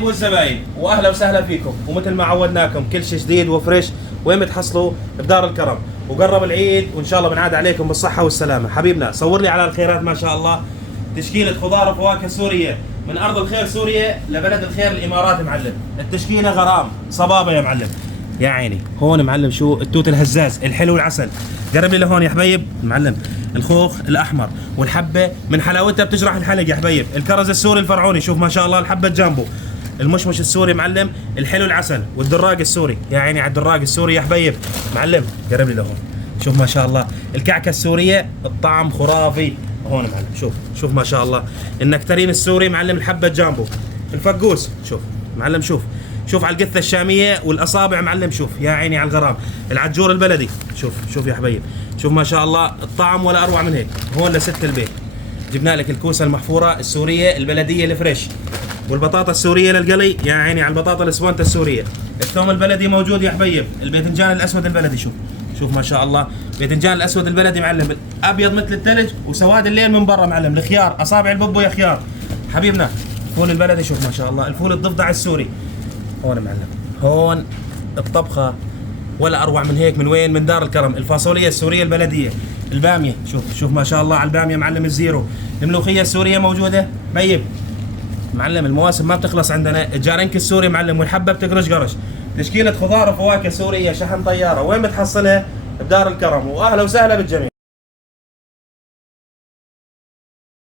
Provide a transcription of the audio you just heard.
والزباين واهلا وسهلا فيكم، ومثل ما عودناكم كل شيء جديد وفريش وين بتحصلوا بدار الكرم. وقرب العيد وان شاء الله بنعاد عليكم بالصحه والسلامه. حبيبنا صور لي على الخيرات ما شاء الله، تشكيله خضار وفواكه سوريه من ارض الخير سوريا لبلد الخير الامارات. معلم التشكيله غرام صبابه يا معلم، يا عيني. هون معلم شو التوت الهزاز الحلو العسل. قرب لي لهون يا حبيب. معلم الخوخ الاحمر والحبه من حلاوتها بتجرح الحلق يا حبيب. الكرز السوري الفرعوني، شوف ما شاء الله الحبه جامبو. المشمش السوري معلم الحلو العسل، والدراق السوري، يا عيني على الدراق السوري يا حبيب. معلم قرب لي لهون، شوف ما شاء الله الكعكه السوريه الطعم خرافي. هون معلم شوف ما شاء الله النكترين السوري معلم الحبه جامبو. الفقوس شوف معلم، شوف على القثه الشاميه والاصابع معلم، شوف يا عيني على الغرام. العجور البلدي شوف يا حبيب، شوف ما شاء الله الطعم ولا اروع من هيك. هون لست البيت جبنا لك الكوسه المحفوره السوريه البلديه الفريش، والبطاطا السوريه للقلي، يا عيني على البطاطا الاسوانتا السوريه. الثوم البلدي موجود يا حبيب. الباذنجان الاسود البلدي، شوف ما شاء الله باذنجان الاسود البلدي معلم ابيض مثل الثلج وسواد الليل من برا معلم. الخيار اصابع البوبو يا خيار حبيبنا. فول البلدي شوف ما شاء الله الفول الضفدع السوري. هون معلم هون الطبخه ولا اروع من هيك. من وين؟ من دار الكرم. الفاصوليا السوريه البلديه. الباميه شوف ما شاء الله على الباميه معلم الزيرو. الملوخيه السوريه موجوده بيب معلم، المواسم ما بتخلص عندنا. الجارنك السوري معلم والحبه بتقرش قرش. تشكيله خضار وفواكه سوريه شحن طياره، وين بتحصلها؟ بدار الكرم. واهلا وسهلا بالجميع.